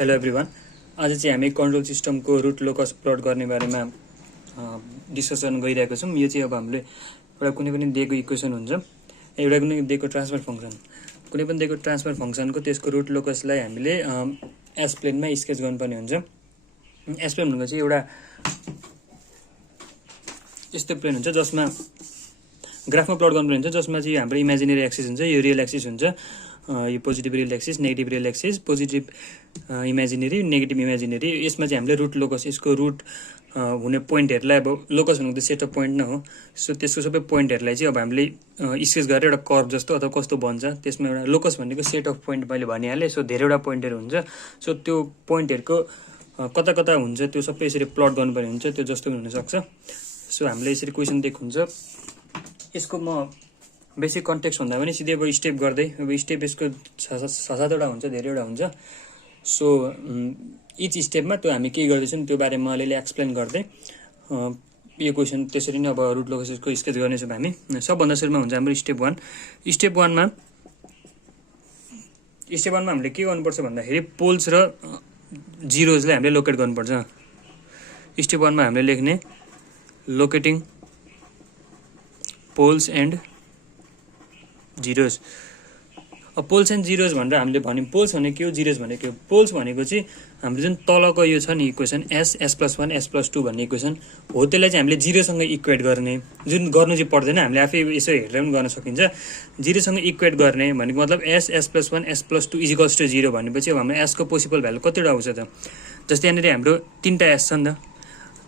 Hello everyone. आज चाहिँ हामी कन्ट्रोल सिस्टमको रुट लोकस प्लट गर्ने बारेमा डिस्कसन गरिरहेको छौँ। यो चाहिँ अब हामीले एउटा कुनै पनि दिएको इक्वेसन हुन्छ, एउटा कुनै दिएको ट्रान्सफर फङ्सन, कुनै पनि दिएको ट्रान्सफर फङ्सनको त्यसको रुट लोकसलाई हामीले एस प्लेनमा स्केच गर्नुपर्ने हुन्छ। एस प्लेन भनेको चाहिँ एउटा यस्तो प्लेन हुन्छ जसमा ग्राफमा प्लट गर्नुपर्ने हुन्छ, जसमा चाहिँ हाम्रो इमेजिनेरी एक्सिस हुन्छ, यो रियल एक्सिस हुन्छ, यो positive real axis, negative real axis, positive imaginary, negative imaginary. यसमा चाहिँ हामीले रुट लोकस, यसको रुट हुने पोइन्टहरूलाई, अब लोकस भनेको त सेट अफ पोइन्ट न हो, सो त्यसको सबै पोइन्टहरूलाई चाहिँ अब हामीले स्केच गरेर एउटा कर्भ जस्तो अथवा कस्तो बन्छ, त्यसमा एउटा लोकस भनेको सेट अफ पोइन्ट मैले भनिहालेँ। सो धेरैवटा पोइन्टहरू हुन्छ, सो त्यो पोइन्टहरूको कता कता हुन्छ त्यो सबै यसरी प्लट गर्नुपर्ने हुन्छ, त्यो जस्तो पनि हुनसक्छ। सो हामीले यसरी क्वेसन दिएको हुन्छ। यसको म बेसिक कन्टेक्स्ट भन्दा पनि सिधै अब स्टेप गर्दै, अब स्टेप यसको 6-7वटा हुन्छ, धेरैवटा हुन्छ। सो इच स्टेपमा त्यो हामी के गर्दैछौँ त्यो बारेमा अलिअलि एक्सप्लेन गर्दै यो क्वेसन त्यसरी नै अब रुट लोकसको स्केच गर्नेछौँ हामी। सबभन्दा सुरुमा हुन्छ हाम्रो स्टेप 1। स्टेप वानमा हामीले के गर्नुपर्छ भन्दाखेरि पोल्स र जिरोजलाई हामीले लोकेट गर्नुपर्छ। स्टेप 1मा हामीले लेख्ने लोकेटिङ पोल्स एन्ड जिरोज। अब पोल्स एन्ड जिरोज भनेर हामीले भन्यौँ, पोल्स भनेको के हो, जिरोज भनेको के हो। पोल्स भनेको चाहिँ हाम्रो जुन तलको यो छ नि इक्वेसन S+1 S+2 भन्ने इक्वेसन हो, त्यसलाई चाहिँ हामीले जिरोसँग इक्वेट गर्ने, जुन गर्नु चाहिँ पर्दैन, हामीले आफै यसो हेरेर पनि गर्न सकिन्छ। जिरोसँग इक्वेट गर्ने भनेको मतलब S+1 S+2 = 0 भनेपछि अब हाम्रो एसको पोसिबल भ्यालु कतिवटा आउँछ त। जस्तै यहाँनिर हाम्रो 3टा एस छ नि त,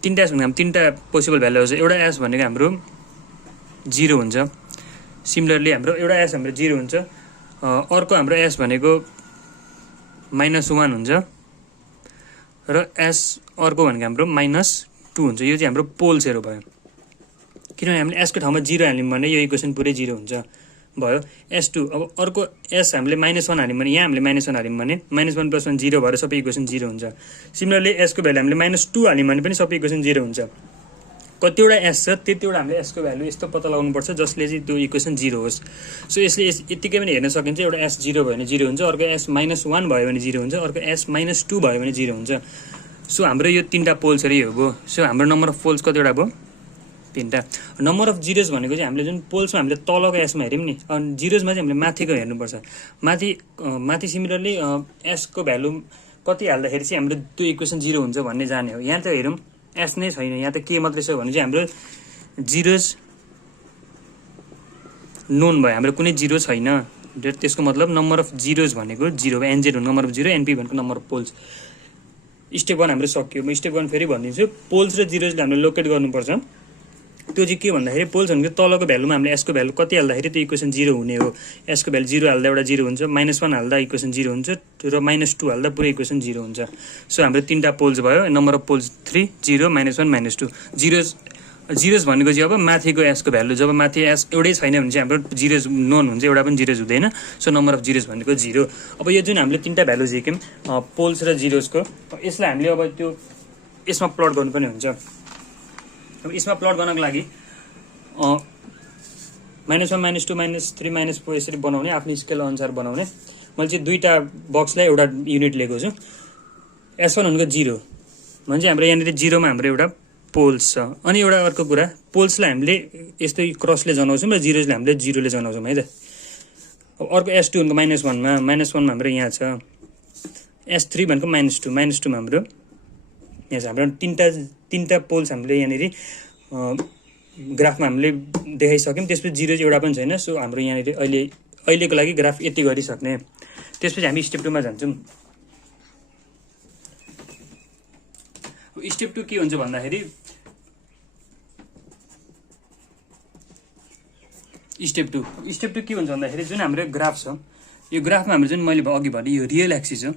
3टा एस भनेको हाम्रो 3टा पोसिबल भ्यालु आउँछ। एउटा एस भनेको हाम्रो 0 हुन्छ, सिमिलरली हाम्रो एउटा एस हाम्रो 0 हुन्छ, अर्को हाम्रो एस भनेको -1 हुन्छ, र एस अर्को भनेको हाम्रो -2 हुन्छ। यो चाहिँ हाम्रो पोल्सहरू भयो, किनभने हामीले एसको ठाउँमा 0 हाल्यौँ भने यो इक्वेसन पुरै 0 हुन्छ भयो। S2 अब अर्को एस हामीले -1 हाल्यौँ भने, यहाँ हामीले -1 हाल्यौँ भने -1 + 1 0 भएर सबै इक्वेसन 0 हुन्छ। सिमिलरली एसको भ्यालु हामीले -2 हाल्यौँ भने पनि सबै इक्वेसन 0 हुन्छ। कतिवटा एस छ त्यतिवटा हामीले एसको भ्यालु यस्तो पत्ता लगाउनुपर्छ जसले चाहिँ त्यो इक्वेसन 0 होस्। सो यसले यतिकै पनि हेर्न सकिन्छ, एउटा एस 0 भयो भने 0 हुन्छ, अर्को एस -1 भयो भने 0 हुन्छ, अर्को एस -2 भयो भने 0 हुन्छ। सो हाम्रो यो 3टा पोल्सहरू यो भयो। सो हाम्रो नम्बर अफ पोल्स कतिवटा भयो, 3टा। नम्बर अफ जिरोज भनेको चाहिँ हामीले जुन पोल्समा हामीले तलको एसमा हेऱ्यौँ नि, अनि जिरोजमा चाहिँ हामीले माथिको हेर्नुपर्छ। माथि सिमिलरली एसको भ्यालु कति हाल्दाखेरि चाहिँ हाम्रो त्यो इक्वेसन 0 हुन्छ भन्ने जाने हो। यहाँ त हेरौँ एस नै छैन, यहाँ त के मात्रै छ भने चाहिँ हाम्रो जिरोज नोन भयो, हाम्रो कुनै 0 छैन। त्यसको मतलब नम्बर अफ जिरोज भनेको 0 भयो। एनजेड भनेको नम्बर अफ 0, एनपी भनेको नम्बर अफ पोल्स। स्टेप 1 हाम्रो सक्यो। म स्टेप 1 फेरि भनिदिन्छु। पोल्स र जिरोजले हामीले लोकेट गर्नुपर्छ। त्यो चाहिँ के भन्दाखेरि पोल्स भनेको तलको भ्यालुमा हामीले एसको भ्यालु कति हाल्दाखेरि त्यो इक्वेसन 0 हुने हो। एसको भ्यालु 0 हाल्दा एउटा 0 हुन्छ, -1 हाल्दा इक्वेसन 0 हुन्छ, र -2 हाल्दा पुरै इक्वेसन 0 हुन्छ। सो हाम्रो 3टा पोल्स भयो। Number of poles 3, 0, -1, -2। जिरोज भनेको चाहिँ अब माथिको एसको भ्यालु, जब माथि एस एउटै छैन भने चाहिँ हाम्रो जिरोज नोन हुन्छ, एउटा पनि जिरोज हुँदैन। सो नम्बर अफ जिरोज भनेको 0। अब यो जुन हामीले 3टा भ्यालु झिक्यौँ पोल्स र जिरोजको, यसलाई हामीले अब त्यो यसमा प्लट गर्नुपर्ने हुन्छ। अब यसमा प्लट गर्नको लागि -1, -2, -3, -4 यसरी बनाउने, आफ्नो स्केल अनुसार बनाउने। मैले चाहिँ 2टा बक्सलाई एउटा युनिट लिएको छु। S1 भनेको 0 भने चाहिँ हाम्रो यहाँनिर 0मा हाम्रो एउटा पोल्स छ। अनि एउटा अर्को कुरा, पोल्सलाई हामीले यस्तै क्रसले जनाउँछौँ र जिरोजले हामीले 0ले जनाउँछौँ है त। अब अर्को S2 भनेको -1मा हाम्रो यहाँ छ। S3 भनेको -2 मा हाम्रो यहाँ छ। हाम्रो 3टा पोल्स हामीले यहाँनिर ग्राफमा हामीले देखाइसक्यौँ। त्यसपछि 0 चाहिँ एउटा पनि छैन। सो हाम्रो यहाँनिर अहिलेको लागि ग्राफ यति गरिसक्ने। त्यसपछि हामी स्टेप 2मा जान्छौँ। स्टेप 2 के हुन्छ भन्दाखेरि, स्टेप 2 के हुन्छ भन्दाखेरि जुन हाम्रो ग्राफ छ, यो ग्राफमा हाम्रो जुन मैले अघि भने यो रियल एक्सिस हो।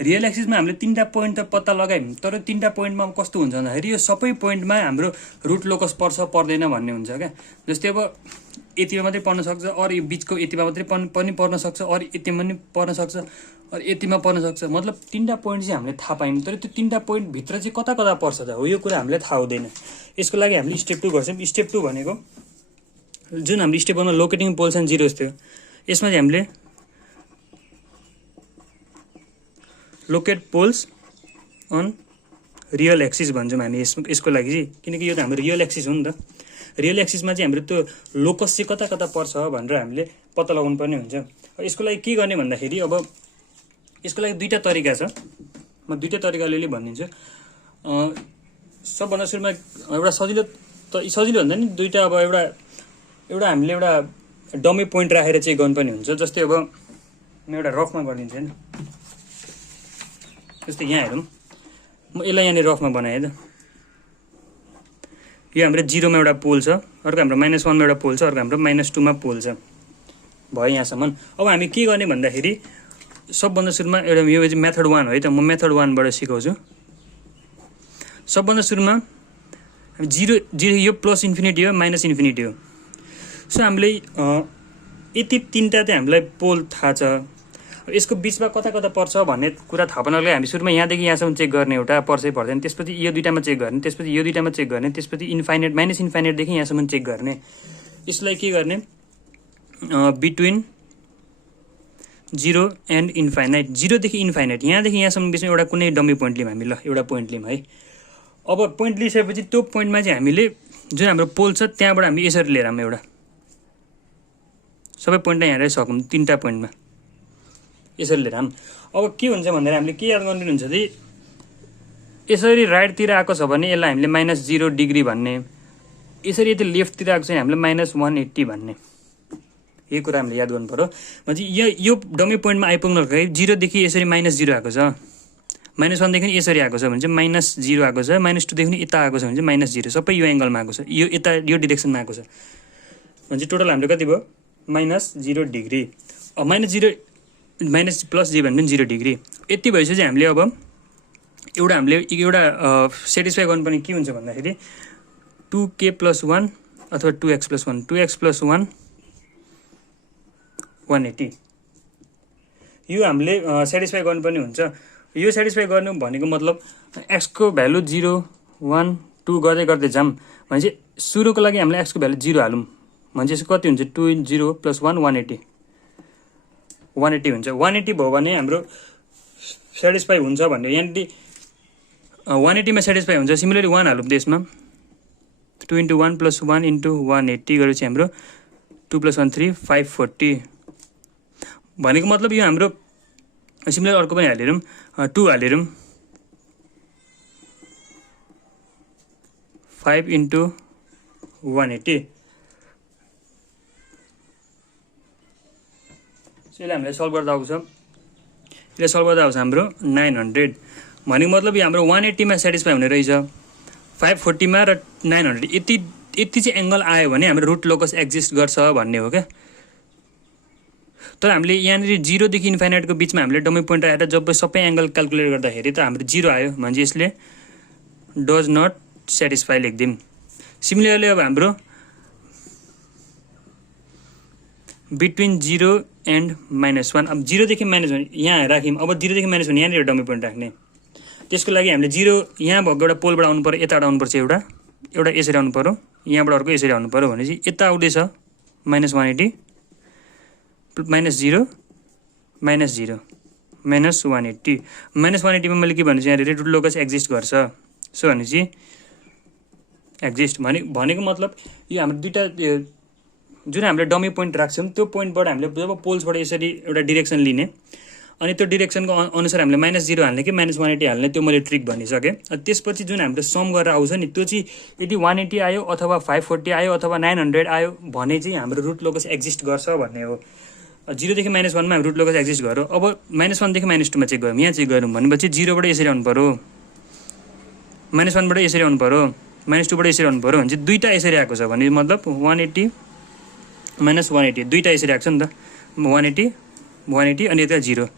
रियल एक्सिसमा हामीले 3टा पोइन्ट त पत्ता लगायौँ, तर 3टा पोइन्टमा कस्तो हुन्छ भन्दाखेरि यो सबै पोइन्टमा हाम्रो रुट लोकस पर्छ पर्दैन भन्ने हुन्छ क्या। जस्तै अब यतिमा मात्रै पर्न सक्छ, अरू यो बिचको यतिमा मात्रै पनि पर्न सक्छ, अरू यतिमा पनि पर्न सक्छ, अरू यतिमा पर्न सक्छ। मतलब 3टा पोइन्ट चाहिँ हामीले थाहा पायौँ, तर त्यो 3टा पोइन्टभित्र चाहिँ कता कता पर्छ त हो, यो कुरा हामीलाई थाहा हुँदैन। यसको लागि हामीले स्टेप 2 गर्छौँ। स्टेप 2 भनेको जुन हाम्रो स्टेप 1मा लोकेटिङ पोल्स एन्ड जिरोज थियो, यसमा चाहिँ हामीले locate poles on real axis भन्छौँ हामी यसको लागि चाहिँ, किनकि यो त हाम्रो रियल एक्सिस हो नि त। रियल एक्सिसमा चाहिँ हाम्रो त्यो लोकस चाहिँ कता कता पर्छ भनेर हामीले पत्ता लगाउनु पर्ने हुन्छ। यसको लागि के गर्ने भन्दाखेरि अब यसको लागि दुईवटा तरिका छ, म दुईवटा तरिकाले भनिदिन्छु। सबभन्दा सुरुमा एउटा सजिलो भन्दा नि दुईवटा अब एउटा हामीले एउटा डमी पोइन्ट राखेर चेक गर्नुपर्ने हुन्छ। जस्तै अब म एउटा रफमा गरिदिन्छु होइन, जस्तै यहाँ हेरौँ, म यसलाई यहाँनिर रफमा बनाएँ त। यो हाम्रो 0 मा एउटा पोल छ, अर्को हाम्रो -1 मा एउटा पोल छ, अर्को हाम्रो -2 मा पोल छ, भयो यहाँसम्म। अब हामी के गर्ने भन्दाखेरि सबभन्दा सुरुमा एउटा यो चाहिँ मेथड 1 हो है त, म मेथड 1 बाट सिकाउँछु। सबभन्दा सुरुमा 0 यो प्लस इन्फिनिटी हो, माइनस इन्फिनिटी हो। सो हामीले यति तीनटा चाहिँ हामीलाई पोल थाहा छ। यसको बिचमा कता कता पर्छ भन्ने कुरा थाहा पाउनको लागि हामी सुरुमा यहाँदेखि यहाँसम्म चेक गर्ने, एउटा पर्छै पर्दैन, त्यसपछि यो दुईटामा चेक गर्ने, त्यसपछि यो दुईटामा चेक गर्ने, त्यसपछि इन्फाइनाइट माइनस इन्फाइनाइटदेखि यहाँसम्म चेक गर्ने। यसलाई के गर्ने, बिट्विन 0 एन्ड इन्फाइनाइट, 0 देखि इन्फाइनाइट, यहाँदेखि यहाँसम्म बिचमा एउटा कुनै डमी पोइन्ट लिउँ हामी। ल एउटा पोइन्ट लिउँ है। अब पोइन्ट लिइसकेपछि त्यो पोइन्टमा चाहिँ हामीले जुन हाम्रो पोल छ त्यहाँबाट हामी यसरी लिएर आउँ, एउटा सबै पोइन्टलाई यहाँनिर सकौँ, तीनटा पोइन्टमा यसरी लिएर आउँ। अब के हुन्छ भन्दाखेरि हामीले के याद गर्नु हुन्छ कि यसरी राइटतिर आएको छ भने यसलाई हामीले -0 डिग्री भन्ने, यसरी यति लेफ्टतिर आएको छ भने हामीले -180 भन्ने, यही कुरा हामीले याद गर्नु पर्यो। भनेपछि यो डमी पोइन्टमा आइपुग्नको लागि 0 देखि यसरी -0 आएको छ, -1 देखि यसरी आएको छ भने चाहिँ -0 आएको छ, -2 देखि यता आएको छ भने चाहिँ -0, सबै यो एङ्गलमा आएको छ, यो यता यो डिरेक्सनमा आएको छ भने चाहिँ टोटल हाम्रो कति भयो, -0 डिग्री। अब माइनस प्लस जे भन्यो भने 0 डिग्री। यति भएपछि हामीले अब एउटा सेटिस्फाई गर्नुपर्ने के हुन्छ भन्दाखेरि 2k + 1 अथवा 2x + 1, 2x + 1 180, यो हामीले सेटिस्फाई गर्नुपर्ने हुन्छ। यो सेटिस्फाई गर्नु भनेको मतलब x को भ्यालु 0 1 2 गर्दै गर्दै जाम भने चाहिँ सुरुको लागि हामीले x को भ्यालु 0 हालौँ भने चाहिँ कति हुन्छ, 2 0 + 1 180 हुन्छ। 180 भयो भने हाम्रो सेटिस्फाई हुन्छ भन्ने, यहाँनिर 180 मा सेटिस्फाई हुन्छ। सिमिलरली 1 हालौँ त्यसमा, 2 × 1 + 1 × 180 गरेपछि हाम्रो 2 + 1 3 540 भनेको मतलब यो हाम्रो सिमिलर अर्को पनि हालेरौँ, 2 हालेरौँ, 5 × 180। यसलाई हामीले सल्भ गर्दा आउँछ, यसले सल्भ गर्दा आउँछ हाम्रो 900 भनेको मतलब यो हाम्रो 180 मा सेटिस्फाई हुने रहेछ, 540 मा र 900 यति चाहिँ एङ्गल आयो भने हाम्रो रुट लोकस एक्जिस्ट गर्छ भन्ने हो क्या। तर हामीले यहाँनिर 0 देखि इन्फाइनाइटको बिचमा हामीले डमी पोइन्ट राखेर जब सबै एङ्गल क्यालकुलेट गर्दाखेरि त हाम्रो 0 आयो भने चाहिँ यसले डज नट सेटिस्फाई लेखिदिउँ। सिमिलरली अब हाम्रो बिट्विन 0 एन्ड -1, अब 0 देखि -1 यहाँ राख्यौँ, अब 0 देखि -1 यहाँनिर डमी पोइन्ट राख्ने। त्यसको लागि हामीले 0 यहाँ भएको एउटा पोलबाट आउनु पऱ्यो, यताबाट आउनुपर्छ, एउटा यसरी आउनु पऱ्यो, यहाँबाट अर्को यसरी आउनु पऱ्यो भनेपछि यता आउँदैछ -180 -0 -0 -180 -180 मा मैले के भन्छु यहाँनिर रुट लोकस एक्जिस्ट गर्छ। सो भनेपछि एक्जिस्ट भनेको मतलब यो हाम्रो दुईवटा जुन हामीले डमी पोइन्ट राख्छौँ त्यो पोइन्टबाट हामीले जब पोल्सबाट यसरी एउटा डिरेक्सन लिने अनि त्यो डिरेक्सनको अनुसार हामीले -0 हाल्ने कि -180 हाल्ने, त्यो मैले ट्रिक भनिसकेँ। त्यसपछि जुन हाम्रो सम गरेर आउँछ नि त्यो चाहिँ यदि 180 आयो अथवा 540 आयो अथवा 900 आयो भने चाहिँ हाम्रो रुट लोकस एक्जिस्ट गर्छ भन्ने हो। 0 देखि -1 मा रुट लोकस एक्जिस्ट गर्यो। अब -1 देखि -2 मा चेक गरौँ, यहाँ चेक गरौँ भनेपछि 0 बाट यसरी आउनु पऱ्यो, -1 बाट यसरी आउनु पऱ्यो, -2 बाट यसरी आउनु पऱ्यो भने चाहिँ दुईवटा यसरी आएको छ भने मतलब 180 -180 दुईवटा यसरी आएको छ नि त, 180 अनि यता 0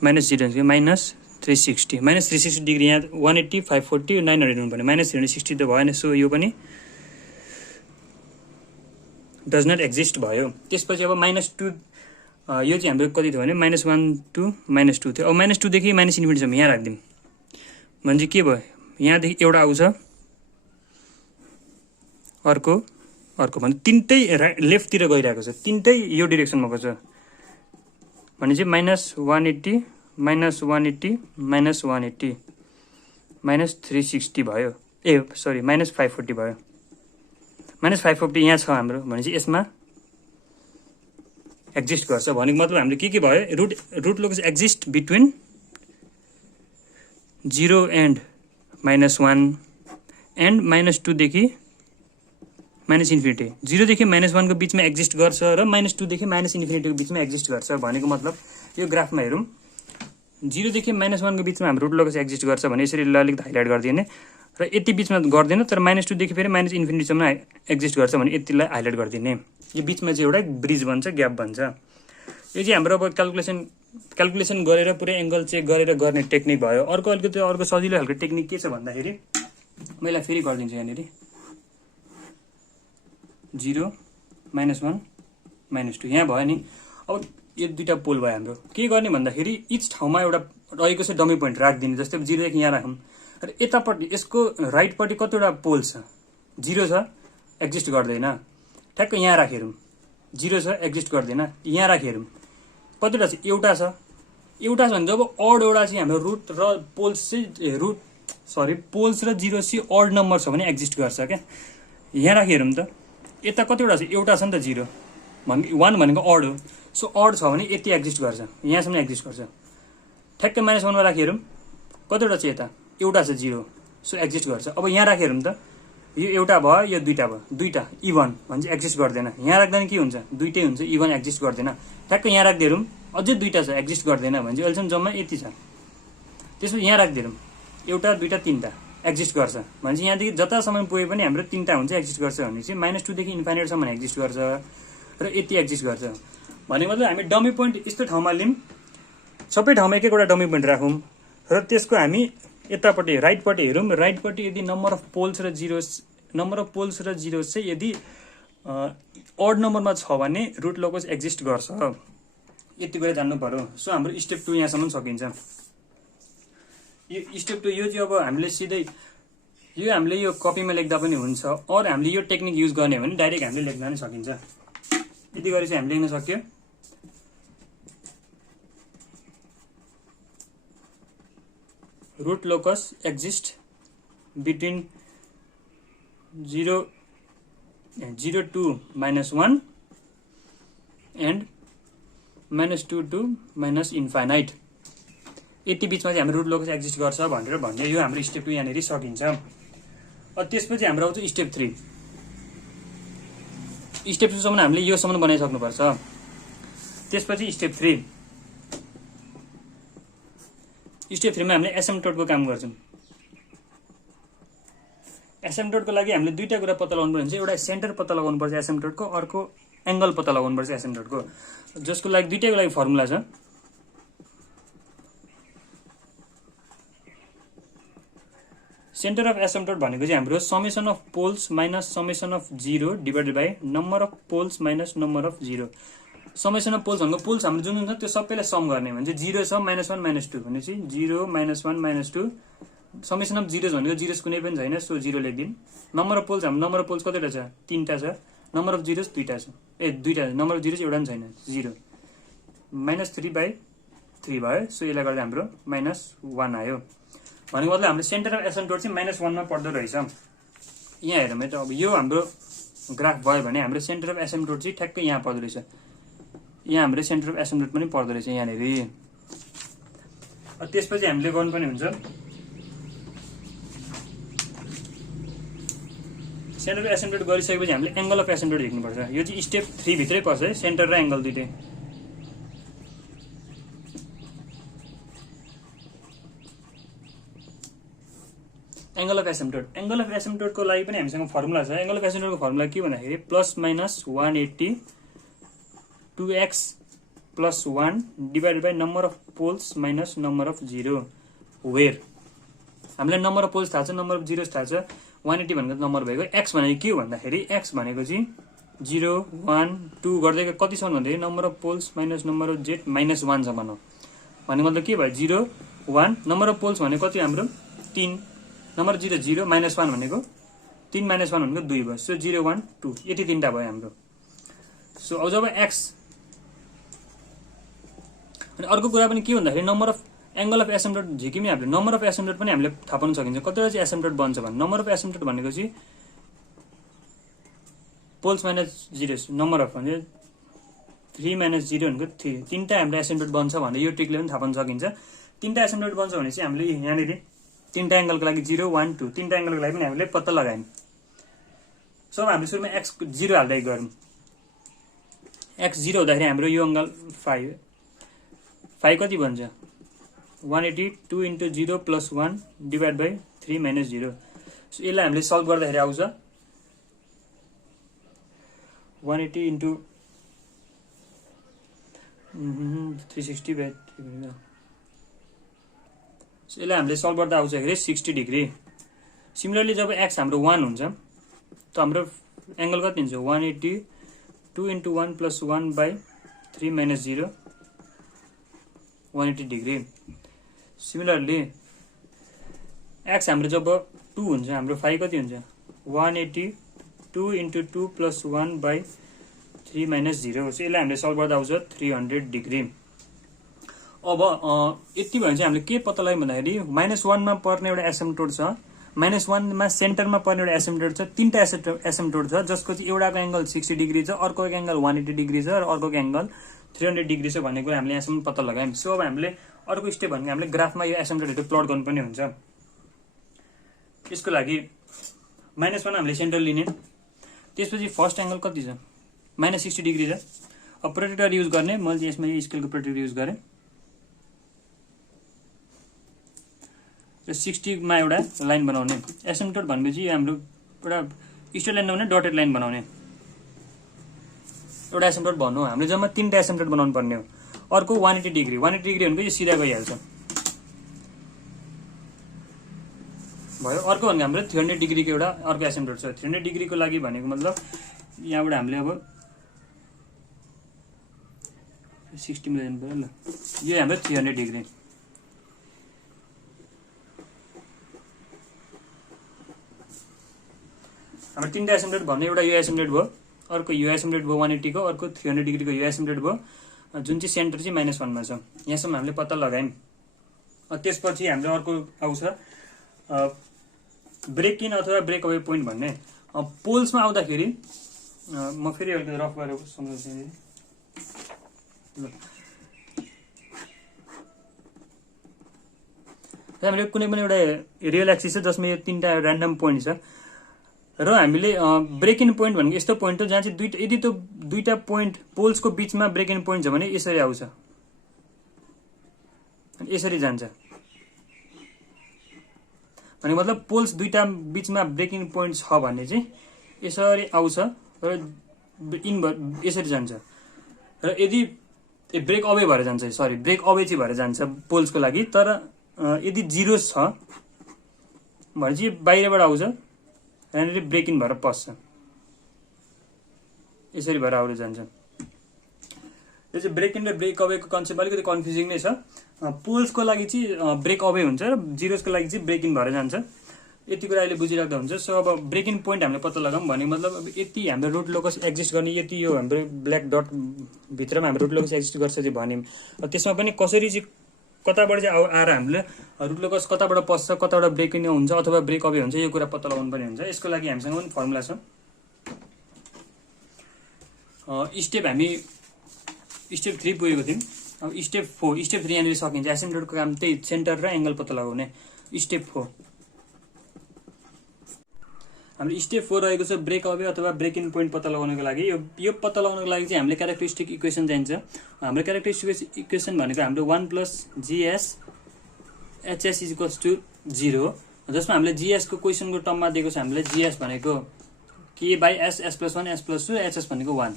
-0 -360 -360 डिग्री, यहाँ 180 540 900 हुनु पर्ने, -360 त भएन। सो यो पनि डज नट एक्जिस्ट भयो। त्यसपछि अब -2 यो चाहिँ हाम्रो कति थियो भने -1 to -2 थियो। अब -2 देखि -इन्फिनिटीसम्म यहाँ राखिदिउँ भने चाहिँ के भयो, यहाँदेखि एउटा आउँछ, अर्को भने तिनटै लेफ्टतिर गइरहेको छ, तिनटै यो डिरेक्सनमा गएको छ भने चाहिँ -180 -180 -180 -360 भयो। ए सरी -540 भयो। -540 यहाँ छ हाम्रो, भनेपछि यसमा एक्जिस्ट गर्छ भनेको मतलब हाम्रो के भयो, root locus exist between 0 and -1 and -2 देखि -इन्फिनिटी। 0 देखि -1 को बिचमा एक्जिस्ट गर्छ र -2 देखि -इन्फिनिटी को बिचमा एक्जिस्ट गर्छ भनेको मतलब यो ग्राफमा हेरौँ, 0 देखि -1 को बिचमा हाम्रो रुट लोकस एक्जिस्ट गर्छ भने यसरी अलिकति हाइलाइट गरिदिने र यति बिचमा गर्दैन, तर -2 देखि फेरि -इन्फिनिटीसम्म एक्जिस्ट गर्छ भने यतिलाई हाइलाइट गरिदिने। यो बिचमा चाहिँ एउटा ब्रिज बन्छ, ग्याप बन्छ। यो चाहिँ हाम्रो अब क्यालकुलेसन गरेर पुरै एङ्गल चेक गरेर गर्ने टेक्निक भयो। अर्को सजिलो खालको टेक्निक के छ भन्दाखेरि मैले फेरि गरिदिन्छु यहाँनिर 0 -1 -2 यहाँ भयो नि। अब यो दुईटा पोल भयो हाम्रो, के गर्ने भन्दाखेरि इच ठाउँमा एउटा रहेको छ डमी पोइन्ट राखिदिने। जस्तै 0 देखि यहाँ राखौँ र यतापट्टि यसको राइटपट्टि कतिवटा पोल छ, 0 छ एक्जिस्ट गर्दैन। ठ्याक्क यहाँ राखेरौँ, 0 छ एक्जिस्ट गर्दैन। यहाँ राखेरौँ कतिवटा छ, एउटा छ भने जब अड एउटा चाहिँ हाम्रो रुट र पोल्स चाहिँ पोल्स र 0 चाहिँ अड नम्बर छ भने एक्जिस्ट गर्छ क्या। यहाँ राखेरौँ त, यता कतिवटा छ, एउटा छ नि त 0 1 भनेको अड हो। सो अड छ भने यति एक्जिस्ट गर्छ, यहाँसम्म एक्जिस्ट गर्छ। ठ्याक्कै -1 मा राखेरौँ कतिवटा छ, यता एउटा छ 0, सो एक्जिस्ट गर्छ। अब यहाँ राखेरौँ त, यो एउटा भयो, यो दुईटा भयो, दुईटा इभन भने चाहिँ एक्जिस्ट गर्दैन। यहाँ राख्दा के हुन्छ, दुईटै हुन्छ, इभन एक्जिस्ट गर्दैन। ठ्याक्कै यहाँ राखिदिएरौँ अझै दुईटा छ एक्जिस्ट गर्दैन भने चाहिँ अहिलेसम्म जम्मा यति छ। त्यसपछि यहाँ राखिदिएरौँ एउटा दुईटा तिनवटा एक्जिस्ट गर्छ भने चाहिँ यहाँदेखि जतासम्म पुगे पनि हाम्रो तिनवटा हुन्छ एक्जिस्ट गर्छ भने चाहिँ -2 देखि इन्फाइनाइटसम्म एक्जिस्ट गर्छ र यति एक्जिस्ट गर्छ भनेको मतलब हामी डमी पोइन्ट यस्तो ठाउँमा लिउँ, सबै ठाउँमा एक एकवटा डमी पोइन्ट राखौँ र त्यसको हामी यतापट्टि राइटपट्टि हेरौँ। राइटपट्टि यदि नम्बर अफ पोल्स र जिरोस चाहिँ यदि अड नम्बरमा छ भने रुट लोकस एक्जिस्ट गर्छ। यति कुरा जान्नु पर्यो। सो हाम्रो स्टेप 2 यहाँसम्म सकिन्छ। यो स्टेप 2 यो चाहिँ अब हामीले सिधै यो कपीमा लेख्दा पनि हुन्छ, अर हामीले यो टेक्निक युज गर्ने भने डाइरेक्ट हामीले लेख्दा पनि सकिन्छ। यति गरी चाहिँ हामीले लेख्न सक्यो। Root locus exist between 0 to -1 and -2 to -infinite. यति बिचमा चाहिँ हाम्रो रुट लोकस एक्जिस्ट गर्छ भनेर भन्ने यो हाम्रो स्टेप 2 यहाँनिर सकिन्छ। त्यसपछि हाम्रो आउँछ स्टेप 3। स्टेप 2 सम्म हामीले योसम्म बनाइसक्नुपर्छ। त्यसपछि स्टेप 3 मा हामीले एसिम्पटोटको काम गर्छौँ। एसिम्पटोटको लागि हामीले दुईटा कुरा पत्ता लगाउनु पर्छ। एउटा सेन्टर पत्ता लगाउनु पर्छ एसिम्पटोटको, अर्को एङ्गल पत्ता लगाउनु पर्छ एसिम्पटोटको, जसको लागि दुईटैको लागि फर्मुला छ। सेन्टर अफ एसिम्पटोट भनेको चाहिँ हाम्रो summation of poles minus summation of 0 divided by number of poles minus number of 0। Summation of poles भनेको पोल्स हाम्रो जुन छ त्यो सबैलाई सम गर्ने भने चाहिँ 0 छ -1 -2 भनेपछि 0 -1 -2। समेसन अफ जिरोज भनेको जिरोज कुनै पनि छैन, सो 0 लेखिदिउँ। नम्बर अफ पोल्स हाम्रो नम्बर अफ पोल्स कतिवटा छ, 3टा छ। नम्बर अफ जिरोज 2टा छ, दुईटा नम्बर अफ जिरोज एउटा पनि छैन, 0 -3/3 भयो। सो यसलाई गर्दा हाम्रो -1 आयो भनेको मतलब हाम्रो सेन्टर अफ एसिम्पटोट चाहिँ -1 मा पर्दो रहेछ। यहाँ हेरौँ है त, अब यो हाम्रो ग्राफ भयो भने हाम्रो सेन्टर अफ एसिम्पटोट चाहिँ ठ्याक्कै यहाँ पर्दो रहेछ। यहाँ हाम्रो सेन्टर अफ एसिम्पटोट पनि पर्दो रहेछ यहाँनिर। त्यसपछि हामीले गर्नुपर्ने हुन्छ सेन्टर अफ एसिम्पटोट गरिसकेपछि हामीले एङ्गल अफ एसिम्पटोट लेख्नुपर्छ। यो चाहिँ स्टेप 3 भित्रै पर्छ है, सेन्टर र एङ्गल दुइटै। एङ्गल अफ एसिम्पटोटको लागि पनि हामीसँग फर्मुला छ। एङ्गल अफ एसिम्पटोटको फर्मुला के भन्दाखेरि +-180 2x + 1 divided by number of poles minus number of 0 where. हामीलाई नम्बर अफ पोल्स थाहा छ, नम्बर अफ जिरोज थाहा छ। 180 भनेको नम्बर भएको, एक्स भनेको के हो भन्दाखेरि एक्स भनेको चाहिँ 0 1 2 गर्दै कतिसम्म भन्दाखेरि number of poles minus number of Z -1 छ भनौँ। भन्ने मतलब के भयो, 0 1 नम्बर अफ पोल्स भनेको कति हाम्रो 3, नम्बर 0 0 -1 भनेको 3 -1 भनेको 2 भयो। सो 0 1 2 यति तिनवटा भयो हाम्रो। सो अब जब एक्स अनि अर्को कुरा पनि के भन्दाखेरि नम्बर अफ एंगल अफ एसिम्पटोट झिकिमी हामीले नम्बर अफ एसिम्पटोट पनि हामीले थाहा पाउन सकिन्छ कतिवटा चाहिँ एसिम्पटोट बन्छ भने नम्बर अफ एसिम्पटोट भनेको चाहिँ poles minus zeros number of भने 3 माइनस 0 भनेको 3 तीनटा हाम्रो एसिम्पटोट बन्छ भनेर यो ट्रिकले पनि थाहा पाउन सकिन्छ तीनटा एसिम्पटोट बन्छ भने चाहिँ हामीले यहाँनिर तीनटा एंगलको लागि 0 1 2 तीनटा एंगलको लागि पनि हामीले पत्ता लगायौं सो हामीले सुरुमा x 0 हाल्दै गरौँ x 0 हुँदाखेरि हाम्रो यो एंगल 5 कति बन्छ 182 into 0 plus 1 divided by 3 minus 0 so यसलाई हामीले सल्भ गर्दाखेरि आउँछ 180 into 360 by 3 so यसलाई हामीले सल्भ गर्दा आउँछ के 60 डिग्री सिमिलरली जब x हाम्रो 1 हुन्छ त हाम्रो एंगल कति हुन्छ 182 into 1 plus 1 by 3 minus 0 180 degree similarly x हाम्रो जब 2 हुन्छ हाम्रो 5 कति हुन्छ 182 into 2 plus 1 by 3 minus 0 so यसलाई हामीले सल्भ गर्दा आउँछ 300 डिग्री अब यति भयो भने चाहिँ हामीले के पत्ता लगायौं भन्दाखेरि -1 मा पर्ने एउटा एसिम्पटोट छ -1 मा सेन्टरमा पर्ने एउटा एसिम्पटोट छ तीनटा एसिम्पटोट छ जसको चाहिँ एउटाको एंगल 60 डिग्री छ अर्कोको एंगल 180 डिग्री छ र अर्कोको एंगल 300 डिग्री छ भन्ने कुरा हामीले यहाँसम्म पत्ता लगायौं सो अब हामीले अर्को स्टेप भनेको हामीले ग्राफमा यो एसिम्पटोटहरु प्लट गर्नुपर्ने हुन्छ यसको लागि -1 हामीले सेन्टर लिने त्यसपछि फर्स्ट एंगल कति छ -60 डिग्री छ अब प्रोट्रेक्टर युज गर्ने मैले यसमा यो स्केलको प्रोट्रेक्टर युज गरे र 60 मा एउटा लाइन बनाउने एसिम्पटोट भनेपछि हाम्रो एउटा स्ट्रेट लाइन नहुने डटेड लाइन बनाउने एउटा एसिम्पटोट भन्नु हामीले जम्मा तीनटा एसिम्पटोट बनाउनु पर्ने हो अर्को 180 डिग्री भनेको यो सिधा गइहाल्छ भयो अर्को भनेको हाम्रो 300 डिग्री को एउटा अर्को एसिम्पटोट छ 300 डिग्री को लागि भनेको मतलब यहाँबाट हामीले अब 60 मा जानु पर्यो ल यो हाम्रो 300 डिग्री हाम्रो तीनटा एसिम्पटोट भन्ने एउटा यो एसिम्पटोट भयो अर्को यो एसिम्पटोट भयो 180 को अर्को 300 डिग्री को यो एसिम्पटोट भयो जुन चाहिँ सेन्टर चाहिँ -1 मा छ यहाँसम्म हामीले पत्ता लगायौं त्यसपछि हाम्रो अर्को आउँछ ब्रेक इन अथवा ब्रेक अवे पोइन्ट भन्ने पोल्समा आउँदाखेरि म फेरि एउटा रफ गरेर सम्झाउँछु हामीले कुनै पनि एउटा रियल एक्सिस छ जसमा यो तीनटा र्यान्डम पोइन्ट छ र हामीले ब्रेक इन पोइन्ट भनेको यस्तो पोइन्ट हो जहाँ चाहिँ यदि त्यो दुईटा पोइन्ट पोल्सको बीचमा ब्रेक इन पोइन्ट छ भने यसरी आउँछ अनि यसरी जान्छ भने मतलब पोल्स दुईटा बीचमा ब्रेक इन पोइन्ट छ भने चाहिँ यसरी आउँछ र यसरी जान्छ र यदि ब्रेक अवे भएर जान्छ सरी ब्रेक अवे चाहिँ भएर जान्छ पोल्सको लागि तर यदि जिरो छ भने चाहिँ बाहिरबाट आउँछ यहाँनिर ब्रेक इन भएर पस्छ यसरी भएर आउदै जान्छ यो चाहिँ ब्रेक इन र ब्रेक अवे को कन्सेप्ट अलिकति कन्फ्युजिङ नै छ पोल्सको लागि चाहिँ ब्रेक अवे हुन्छ र जिरोसको लागि चाहिँ ब्रेक इन भएर जान्छ यति कुरा अहिले बुझिराख्दा हुन्छ सो अब ब्रेक इन पोइन्ट हामीले पत्ता लगाऊं भने मतलब अब यति हाम्रो रुट लोकस एक्जिस्ट गर्ने यति यो हाम्रो ब्ल्याक डट भित्रमा हाम्रो रुट लोकस एक्जिस्ट गर्छ चाहिँ भन्यौं त्यसमा पनि कसरी चाहिँ कताबाट चाहिँ आएर हामीले रुट लोकस कताबाट पस्छ कताबाट ब्रेक इन हुन्छ अथवा ब्रेक अवे हुन्छ यो कुरा पत्ता लगाउनु पर्ने हुन्छ यसको लागि हामीसँग पनि फर्मुला छ स्टेप हामी स्टेप 3 पुगेको थियौं अब स्टेप 3 यहाँनिर सकिन्छ एसिम्पटोटको काम त्यही सेन्टर र एंगल पत्ता लगाउने स्टेप 4 हाम्रो स्टेप 4 रहेको छ ब्रेक अवे अथवा ब्रेक इन पोइन्ट पत्ता लगाउनको लागि यो पत्ता लगाउनको लागि चाहिँ हामीले क्यारेक्टरिस्टिक इक्वेसन चाहिन्छ हाम्रो क्यारेक्टरिस्टिक इक्वेसन भनेको हाम्रो 1 + GS HS = 0 जसमा हामीले GS को क्वेशनको टर्ममा दिएको छ हामीले GS भनेको K/S S+1 S+2 HS भनेको 1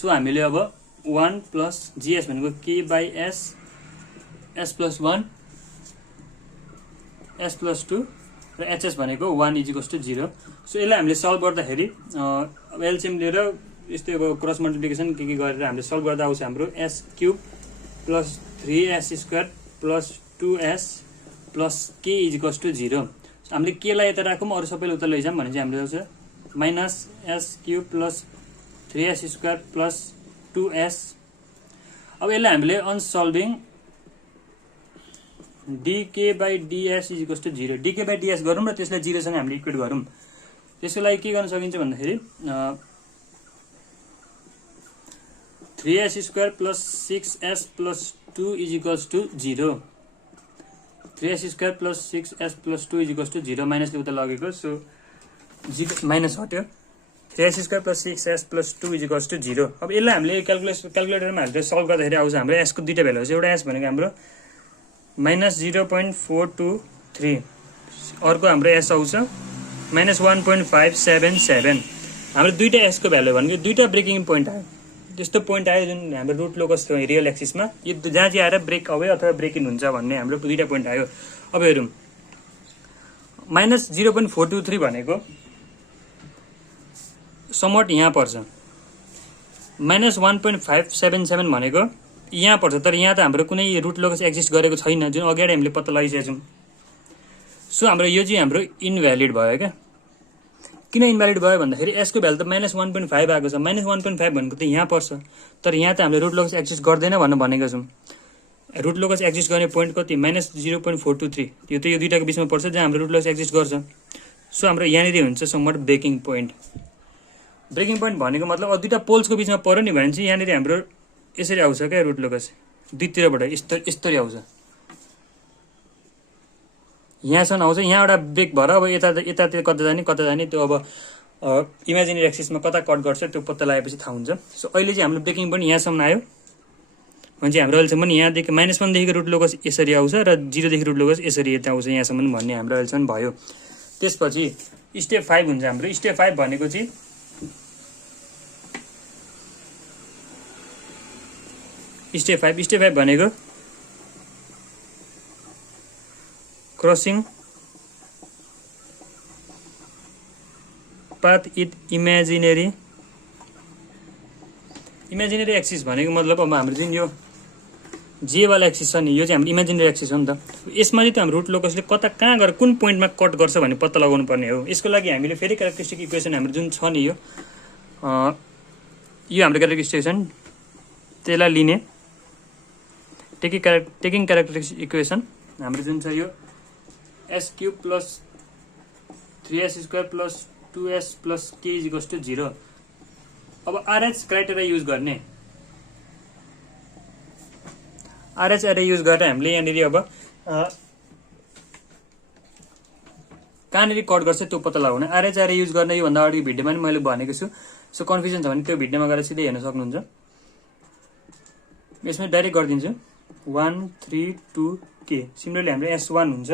सो हामीले अब 1 + GS भनेको K/S S+1 S+2 र HS भनेको 1 = 0 सो यसलाई हामीले सल्भ गर्दाखेरि एलसीएम लिएर यस्तै अब क्रस मल्टिप्लिकेसन के गरेर हामीले सल्भ गर्दा आउँछ हाम्रो s³ + 3s² + 2s + k = 0 हामीले k लाई यता राखौं अरु सबैले उता लैजाम भने चाहिँ हाम्रो आउँछ -s³ + 3s² + 2s अब यसलाई हामीले on solving d K by d S is equals to 0 d K by d S गरौँ र त्यसलाई 0 सँग हामीले इक्वेट गरौँ। त्यसको लागि के गर्न सकिन्छ भन्दाखेरि 3s square plus 6s plus 2 is equals to 0 3s square plus 6s plus 2 is equals to 0 माइनसले उता लगेको सो 0 माइनस हट्यो 3s square plus 6s plus 2 is equals to 0। अब यसलाई हामीले क्यालकुलेटरमा हालेर सल्भ गर्दाखेरि आउँछ हाम्रो s को दुईटा भ्यालु हुन्छ एउटा s भनेको हाम्रो माइनस 0.423 अर्को हाम्रो s आउँछ माइनस 1.577 हाम्रो दुईटा s को भ्यालु भनेको दुईटा ब्रेकिङ पोइन्ट आयो त्यस्तो पोइन्ट आयो जुन हाम्रो रुट लोकस रियल एक्सिसमा यो जहाँ चाहिँ आएर ब्रेक अवे अथवा ब्रेक इन हुन्छ भन्ने हाम्रो दुईटा पोइन्ट आयो। अब हेरौँ माइनस 0.423 भनेको समवट यहाँ पर्छ माइनस 1.577 भनेको यहाँ पर्छ तर यहाँ त हाम्रो कुनै रुट लोकस एक्जिस्ट गरेको छैन जुन अगाडि हामीले पत्ता लगाइसकेका छौँ। सो हाम्रो यो चाहिँ हाम्रो इनभ्यालिड भयो क्या। किन इनभ्यालिड भयो भन्दाखेरि यसको भ्यालु त माइनस 1.5 आएको छ माइनस 1.5 भनेको त यहाँ पर्छ तर यहाँ त हामीले रुट लोकस एक्जिस्ट गर्दैन भनेको छौँ। रुट लोकस एक्जिस्ट गर्ने पोइन्ट कति माइनस 0.423 यो त यो दुईटाको बिचमा पर्छ जहाँ हाम्रो रुट लोकस एक्जिस्ट गर्छ। सो हाम्रो यहाँनिर हुन्छ somewhat breaking point. Breaking point भनेको मतलब अब दुईटा पोल्सको बिचमा पर्यो नि भने चाहिँ यहाँनिर हाम्रो यसरी आउँछ क्या रुट लोकस दुईतिरबाट यस्तरी आउँछ यहाँसम्म आउँछ यहाँ एउटा ब्रेक भएर अब यतातिर कता जाने त्यो अब इमेजिनरी एक्सिसमा कता कट गर्छ त्यो पत्ता लगाएपछि थाहा हुन्छ। सो अहिले चाहिँ हाम्रो ब्रेकिङ पोइन्ट यहाँसम्म आयो भने चाहिँ हाम्रो अहिलेसम्म यहाँदेखि माइनस 1 देखिको रुट लोकस यसरी आउँछ र 0 देखि रुट लोकस यसरी यता आउँछ यहाँसम्म भन्ने हाम्रो अहिलेसम्म भयो। त्यसपछि स्टेप 5 हुन्छ हाम्रो। स्टेप 5 भनेको चाहिँ स्टेप 5 भनेको crossing path with imaginary axis भनेको मतलब अब हाम्रो जुन यो जे वाला एक्सिस छ नि यो चाहिँ हाम्रो इमेजिनेरी एक्सिस हो नि त। यसमा चाहिँ हाम्रो रुट लोकसले कता कहाँ गएर कुन पोइन्टमा कट गर्छ भन्ने पत्ता लगाउनु पर्ने हो। यसको लागि हामीले फेरि क्यारेक्टरिस्टिक इक्वेसन हाम्रो जुन छ नि यो हाम्रो क्यारेक्टरिस्टिक इक्वेसन त्यसलाई लिने टेकिङ क्यारेक्टरिस्टिक इक्वेसन हाम्रो जुन छ यो s cube plus 3s square plus 2s plus k is equals to 0। अब RH क्राइटेरिया युज गर्ने RH एरे युज गरेर हामीले यहाँनिर अब कहाँनिर कट गर्छ त्यो पत्ता लगाउने। RH एरे युज गर्ने योभन्दा अगाडि भिडियोमा पनि मैले भनेको छु। सो कन्फ्युजन छ भने त्यो भिडियोमा गएर सिधै हेर्न सक्नुहुन्छ। यसमा डाइरेक्ट गरिदिन्छु 1 3 2 k सिमिलरली हाम्रो S1 हुन्छ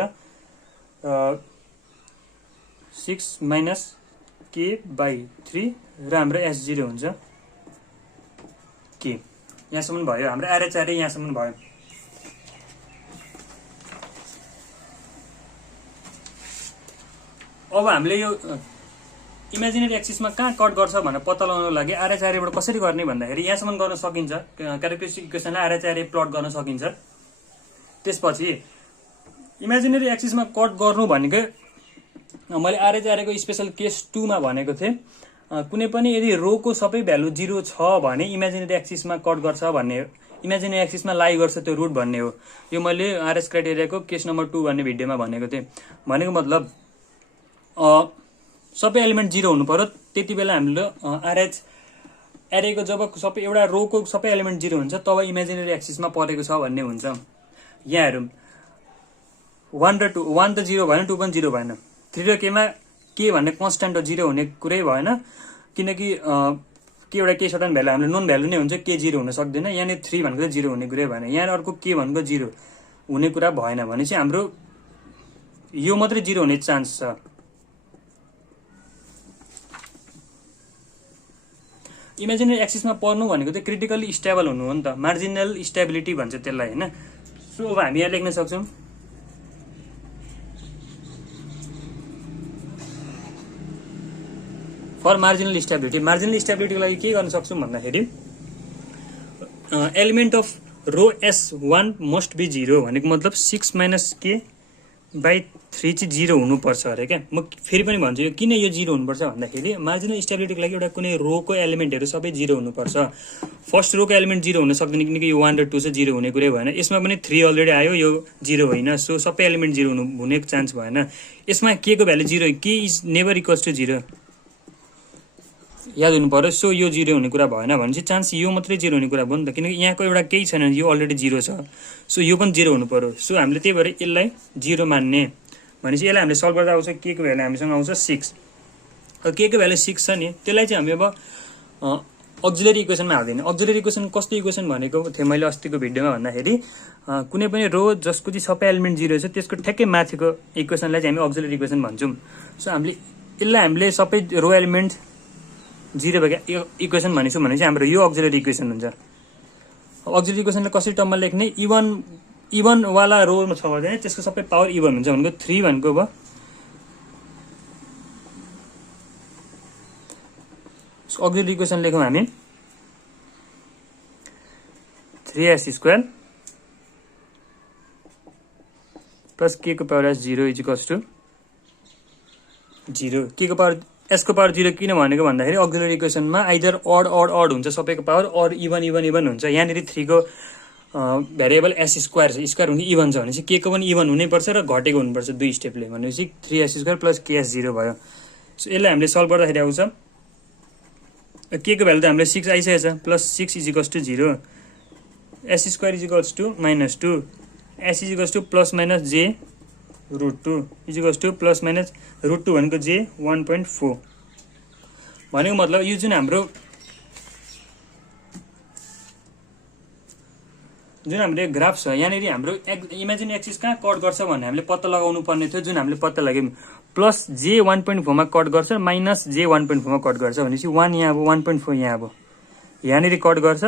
6 माइनस k बाई 3 र हाम्रो S0 हुन्छ k। यहाँसम्म भयो हाम्रो RH एरे यहाँसम्म भयो। अब हामीले यो इमेजिनेरी एक्सिसमा कहाँ कट गर्छ भनेर पत्ता लगाउनको लागि RH एरेबाट कसरी गर्ने भन्दाखेरि यहाँसम्म गर्न सकिन्छ क्यारेक्टरिस्टिक इक्वेसनलाई RH एरे प्लट गर्न सकिन्छ। त्यसपछि इमेजिनेरी एक्सिसमा कट गर्नु भनेको मैले RH एरेको स्पेशल केस 2 मा भनेको थिएँ कुनै पनि यदि रोको सबै भ्यालु 0 छ भने इमेजिनेरी एक्सिसमा कट गर्छ भन्ने हो। इमेजिनेरी एक्सिसमा लाई गर्छ त्यो रुट भन्ने हो। यो मैले RH क्राइटेरियाको केस नम्बर 2 भन्ने भिडियोमा भनेको थिएँ। भनेको मतलब सबै एलिमेन्ट 0 हुनु पर्यो त्यति बेला हामीले RH एरेको जब सबै एउटा रोको सबै एलिमेन्ट 0 हुन्छ तब इमेजिनेरी एक्सिसमा परेको छ भन्ने हुन्छ। यहाँ हेरौँ 1 र 2 1 त 0 भएन 2 पनि 0 भएन 3 र k मा के भन्ने कन्स्ट्यान्ट 0 हुने कुरै भएन किनकि के एउटा के सर्टन भ्यालु हाम्रो नोन भ्यालु नै हुन्छ के 0 हुन सक्दैन। यहाँ 3 भनेको 0 हुने कुरै भएन यहाँ अर्को के भनेको 0 हुने कुरा भएन भने चाहिँ हाम्रो यो मात्रै 0 हुने चान्स छ। इमेजिनेरी एक्सिसमा पर्नु भनेको चाहिँ क्रिटिकली स्टेबल हुनु हो नि त मार्जिनल स्टेबिलिटी भन्छ त्यसलाई हैन। सो अब हामी यहाँ लेख्न सक्छौँ फर मार्जिनल स्टेबिलिटीको लागि के गर्न सक्छौँ भन्दाखेरि element of row S1 must be 0 भनेको मतलब 6 माइनस k बाई 3 चाहिँ 0 हुनुपर्छ अरे क्या। म फेरि पनि भन्छु यो किन यो 0 हुनुपर्छ भन्दाखेरि मार्जिनल स्टेबिलिटीको लागि एउटा कुनै रोको एलिमेन्टहरू सबै 0 हुनुपर्छ। फर्स्ट रोको एलिमेन्ट 0 हुन सक्दैन किनकि यो 1 र 2 चाहिँ 0 हुने कुरै भएन। यसमा पनि 3 अलरेडी आयो, यो 0 होइन, सो सबै एलिमेन्ट 0 हुने चान्स भएन। यसमा के को भ्यालु 0, के इज नेभर इक्वल्स टु 0 याद हुनु पर्यो। सो यो 0 हुने कुरा भएन भने चाहिँ चान्स यो मात्रै 0 हुने कुरा भयो नि त, किनकि यहाँको एउटा केही छैन, यो अलरेडी 0 छ, सो यो पनि 0 हुनु पर्यो। सो हामीले त्यही भएर यसलाई 0 मान्ने भनेपछि यसलाई हामीले सल्भ गर्दा आउँछ के को भ्यालु हामीसँग आउँछ 6। के को भ्यालु 6 छ नि, त्यसलाई चाहिँ हामी अब अक्जिलरी इक्वेसनमा हाल्दैन। अक्जिलरी इक्वेसन कस्तो इक्वेसन भनेको थिएँ मैले अस्तिको भिडियोमा भन्दाखेरि कुनै पनि रो जसको चाहिँ सबै एलिमेन्ट 0 छ त्यसको ठ्याक्कै माथिको इक्वेसनलाई चाहिँ हामी अक्जिलरी इक्वेसन भन्छौँ। सो हामीले सबै रो एलिमेन्ट 0 भएको इक्वेसन भनेको भने चाहिँ हाम्रो यो अक्जिलरी इक्वेसन हुन्छ। अक्जिलरी इक्वेसनलाई कसरी टर्ममा लेख्ने, इभन वाला रोमा छ भने त्यसको सबै पावर इभन हुन्छ भनेको 3 भनेको भयो अक्जिलरी इक्वेसन लेखौँ हामी 3s² प्लस k को power s0 equals to 0। k को पावर s को पावर 0 किन भनेको भन्दाखेरि अक्जिलरी इक्वेसनमा आइदर अड हुन्छ सबैको पावर, और इभन हुन्छ। यहाँनिर 3 को भेरिएबल s² छ, स्क्वायर हुने इभन छ भनेपछि k को पनि इभन हुनैपर्छ र घटेको हुनुपर्छ 2 स्टेपले, भनेपछि 3s² प्लस ks0 भयो। सो यसलाई हामीले सल्भ गर्दाखेरि आउँछ k को भ्यालु त हामीले 6 आइसकेको छ, plus 6 equals to 0, s² equals to -2, s equals to plus minus j √2 equals to plus minus √2 भनेको j 1.4 भनेको मतलब यो जुन हाम्रो ग्राफ छ यहाँनिर हाम्रो इमेजिन एक्सिस कहाँ कट गर्छ भन्ने हामीले पत्ता लगाउनु पर्ने थियो, जुन हामीले पत्ता लाग्यौँ। प्लस j 1.4 मा कट गर्छ, माइनस j 1.4 मा कट गर्छ भनेपछि 1 यहाँ अब 1.4 यहाँ अब यहाँनिर कट गर्छ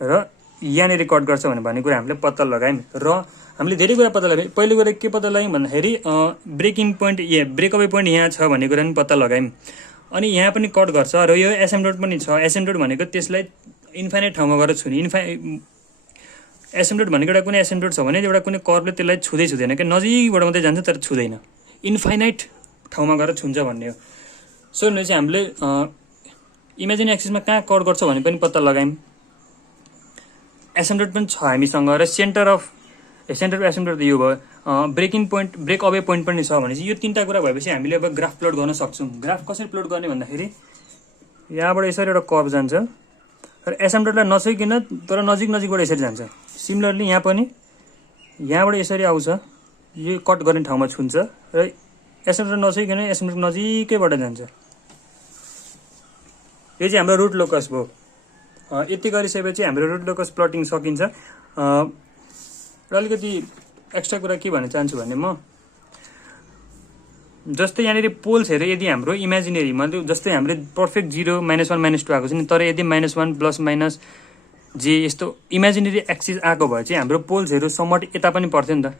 र यहाँनिर कट गर्छ भन्ने कुरा हामीले पत्ता लगायौँ। र हामीले धेरै कुरा पत्ता लगायौँ। पहिलो कुरा के पत्ता लगायौँ भन्दाखेरि ब्रेकिङ पोइन्ट ब्रेकअवे पोइन्ट यहाँ छ भन्ने कुरा पनि पत्ता लगायौँ। अनि यहाँ पनि कट गर्छ र यो एसिम्प्टोट पनि छ। एसिम्प्टोट भनेको त्यसलाई इन्फाइनाइट ठाउँमा गएर छुने, एसिम्प्टोट भनेको एउटा कुनै एसिम्प्टोट छ भने एउटा कुनै कर्वले त्यसलाई छुँदैन क्या, नजिकबाट मात्रै जान्छ तर छुँदैन, इन्फाइनाइट ठाउँमा गएर छुन्छ भन्ने हो। सो भने चाहिँ हामीले इमेजिन एक्सिसमा कहाँ कट गर्छ भने पनि पत्ता लगायौँ। एसिम्प्टोट पनि छ हामीसँग र सेन्टर अफ एसिम्प्टोट त यो भयो, ब्रेकिङ पोइन्ट ब्रेकअवे पोइन्ट पनि छ भनेपछि यो तीनटा कुरा भएपछि हामीले अब ग्राफ प्लट गर्न सक्छौँ। ग्राफ कसरी प्लट गर्ने भन्दाखेरि यहाँबाट यसरी एउटा कर्भ जान्छ र एसिम्प्टोटलाई नछुइकन तर नजिकबाट यसरी जान्छ। सिमिलरली यहाँ पनि यहाँबाट यसरी आउँछ, यो कट गर्ने ठाउँमा छुन्छ र एसिम्प्टोट नछुइकन एसिम्प्टोट नजिकैबाट जान्छ। यो चाहिँ हाम्रो रुट लोकस भयो। यति गरिसकेपछि हाम्रो रुट लोकस प्लटिङ सकिन्छ। र अलिकति एक्स्ट्रा कुरा के भन्न चाहन्छु भने म जस्तै यहाँनिर पोल्सहरू यदि हाम्रो इमेजिनेरी मतलब जस्तै हाम्रो पर्फेक्ट 0 -1 -2 आएको छ नि, तर यदि -1 प्लस माइनस जे यस्तो इमेजिनेरी एक्सिस आएको भए चाहिँ हाम्रो पोल्सहरू समट यता पनि पर्थ्यो नि त,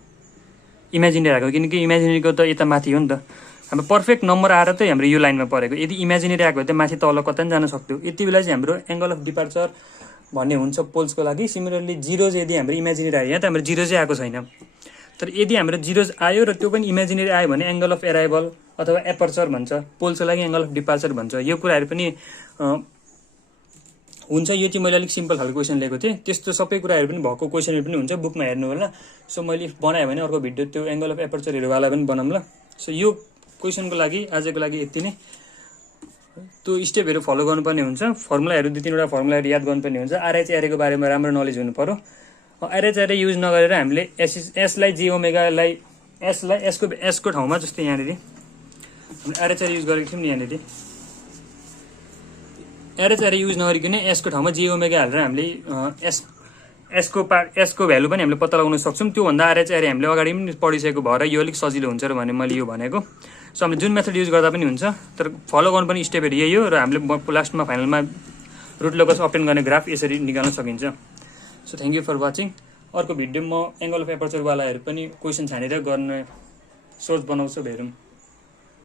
इमेजिनेरी आएको, किनकि इमेजिनेरीको त यता माथि हो नि त। हाम्रो पर्फेक्ट नम्बर आएर चाहिँ हाम्रो यो लाइनमा परेको, यदि इमेजिनेरी आएको भए त माथि तल कतै पनि जान सक्थ्यो। यति बेला चाहिँ हाम्रो एङ्गल अफ डिपार्चर भन्ने हुन्छ पोल्सको लागि। सिमिलरली 0 यदि हाम्रो इमेजिनेरी आयो, यहाँ त हाम्रो 0 चाहिँ आएको छैन, तर यदि हाम्रो 0 आयो र त्यो पनि इमेजिनेरी आयो भने एङ्गल अफ एराइभल अथवा एपर्चर भन्छ, पोल्सको लागि एङ्गल अफ डिपार्चर भन्छ। यो कुराहरू पनि हुन्छ। यो चाहिँ मैले अलिक सिम्पल खालको क्वेसन लिएको थिएँ, त्यस्तो सबै कुराहरू पनि भएको क्वेसनहरू पनि हुन्छ, बुकमा हेर्नु होला। सो मैले बनाएँ भने अर्को भिडियो त्यो एङ्गल अफ एपर्चरहरूवाला पनि बनाऊँ ल। सो यो क्वेसनको लागि आजको लागि यति नै। त्यो स्टेपहरू फलो गर्नुपर्ने हुन्छ, फर्मुलाहरू 2-3वटा फर्मुलाहरू याद गर्नुपर्ने हुन्छ। आरएचआरएको बारेमा राम्रो नलेज हुनु पर्यो। आरएचआरए युज नगरेर हामीले एसलाई जे ओमेगालाई एसको ठाउँमा जस्तै यहाँनिर आरएचआरए युज गरेको थियौँ नि, यहाँनिर आरएचआरए युज नगरिकन एसको ठाउँमा जे ओमेगा हालेर हामीले एसको भ्यालु पनि हामीले पत्ता लगाउन सक्छौँ। त्योभन्दा आरएचआरए हामीले अगाडि पनि पढिसकेको भएर यो अलिक सजिलो हुन्छ र भने मैले यो भनेको। सो हामीले जुन मेथड युज गर्दा पनि हुन्छ, तर फलो गर्नुपर्ने स्टेपहरू यही हो र हामीले लास्टमा फाइनलमा रुट लोकस अप्टेन गर्ने ग्राफ यसरी निकाल्न सकिन्छ। So thank you for watching. अर्को भिडियो म एङ्गल अफ एपर्चरवालाहरू पनि क्वेसन छानेर गर्न सोच बनाउँछु, हेरौँ।